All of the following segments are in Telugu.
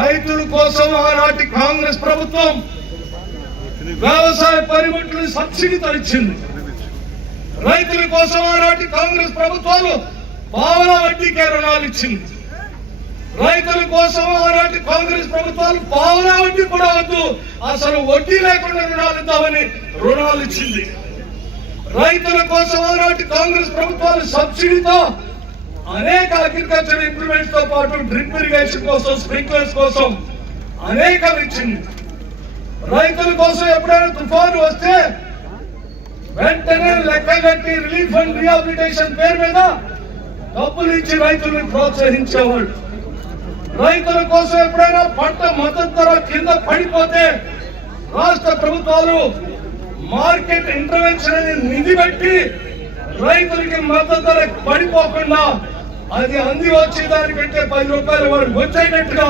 రైతుల కోసం ఆనాటి కాంగ్రెస్ ప్రభుత్వం వ్యవసాయ పనిముట్లు సబ్సిడీతో ఇచ్చింది. రైతుల కోసం ఆనాటి కాంగ్రెస్ ప్రభుత్వాలు పావలా వడ్డీకే రుణాలు ఇచ్చింది. రైతుల కోసం ఆనాటి కాంగ్రెస్ ప్రభుత్వాలు పావలా వడ్డీ కూడా వద్దు, అసలు వడ్డీ లేకుండా రుణాలు ఇద్దామని రుణాలు ఇచ్చింది. రైతుల కోసం ఆనాటి కాంగ్రెస్ ప్రభుత్వాలు సబ్సిడీతో అనేక అగ్రికల్చర్ ఇంప్లిమెంట్స్ తో పాటు డ్రిప్ ఇరిగేషన్ కోసం, స్ప్రింక్లర్స్ కోసం అనేకం ఇచ్చింది. రైతుల కోసం ఎప్పుడైనా తుఫాను వస్తే వెంటనే లెక్కగట్టి రిలీఫ్ అండ్ రీహాబిలిటేషన్ పేరు మీద డబ్బులు ఇచ్చి రైతులను ప్రోత్సహించేవాళ్ళు. రైతుల కోసం ఎప్పుడైనా పంట మద్దతు ధర కింద పడిపోతే రాష్ట్ర ప్రభుత్వాలు మార్కెట్ ఇంటర్వెన్షన్ అని నిధి పెట్టి రైతులకి మద్దతు ధర పడిపోకుండా అది అంది వచ్చే దానికంటే 10 రూపాయలు వాడు వచ్చేటట్టుగా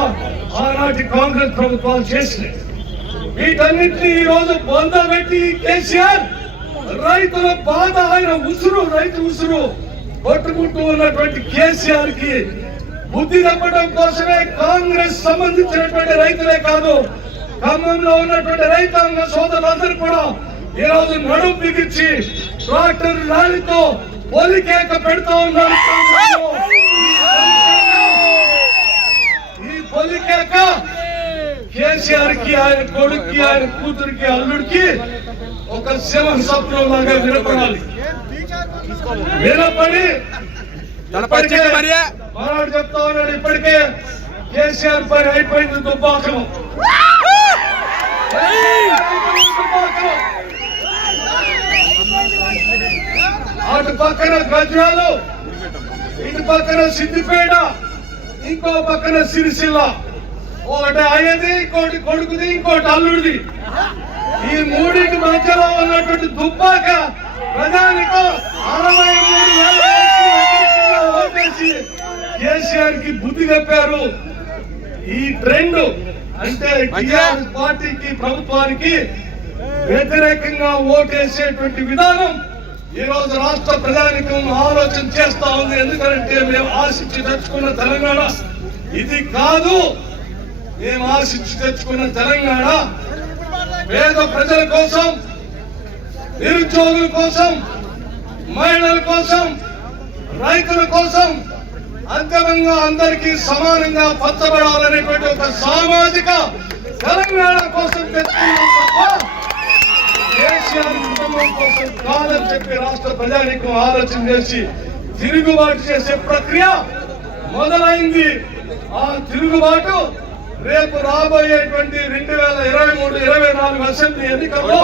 ఆనాటి కాంగ్రెస్ ప్రభుత్వాలు చేసినాయి. వీటన్నిటిని ఈ రోజు పొందబెట్టి కేసీఆర్ రైతుల బాధ, ఆయన ఉసురు, రైతు ఉసురు కొట్టుకుంటూ ఉన్నటువంటి కేసీఆర్ కి బుద్ధి చెప్పడం కోసమే కాంగ్రెస్ సంబంధించినటువంటి రైతులే కాదు, ఖమ్మంలో ఉన్నటువంటి రైతాంగ సోదరులందరూ కూడా ఈ రోజు నడుం బిగించి ట్రాక్టర్ ర్యాలీతో పొలికేక పెడతా ఉన్నారు. ఈ పొలికేక కేసీఆర్ కి, ఆయన కొడుక్కి, ఆయన కూతురికి, అల్లుడికి ఒక శివ స్వప్నం లాగా వినపడాలి. వినపడి మనాడు చెప్తా ఉన్నాడు, ఇప్పటికే కేసీఆర్ పని అయిపోయింది దుబ్బాకం. అటు పక్కన గజ్రాలు, ఇటు పక్కన సిద్దిపేట, ఇంకో పక్కన సిరిసిల్ల. ఒకటి ఆయనది, ఇంకోటి కొడుకుది, ఇంకోటి అల్లుడిది. ఈ మూడింటి మధ్యలో ఉన్నటువంటి దుబ్బాక ప్రజానికం 63,000 ఓటేసి కేసీఆర్ కి బుద్ధి చెప్పారు. ఈ ట్రెండ్ అంటే టీఆర్ఎస్ పార్టీకి, ప్రభుత్వానికి వ్యతిరేకంగా ఓటేసేటువంటి విధానం ఈ రోజు రాష్ట్ర ప్రజానికం ఆలోచన చేస్తా ఉంది. ఎందుకంటే మేము ఆశించి తెచ్చుకున్న తెలంగాణ ఇది కాదు. మేము ఆశించి తెచ్చుకున్న తెలంగాణ పేద ప్రజల కోసం, నిరుద్యోగుల కోసం, మహిళల కోసం, రైతుల కోసం, అంతిమంగా అందరికీ సమానంగా పంచబడాలనేటువంటి ఒక సామాజిక తెలంగాణ కోసం తెచ్చుకున్నాం తప్ప కేసీఆర్ కుటుంబం కోసం కాదని చెప్పి రాష్ట్ర ప్రజానికం ఆలోచన చేసి తిరుగుబాటు చేసే ప్రక్రియ మొదలైంది. ఆ తిరుగుబాటు రేపు రాబోయేటువంటి 2023-24 అసెంబ్లీ ఎన్నికల్లో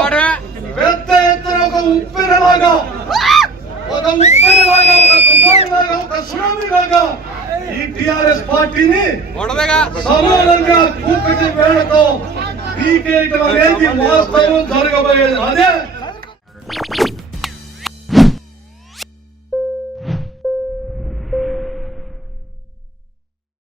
పెద్ద ఎత్తున ఒక ఉప్పెనలాగా, ఒక తుఫానులాగా, ఒక సునామీలాగా ఈ టిఆర్ఎస్ పార్టీని సమానంగా కూకటి వేళతో పీకేయటం అనేది వాస్తవం జరగబోయేది. అదే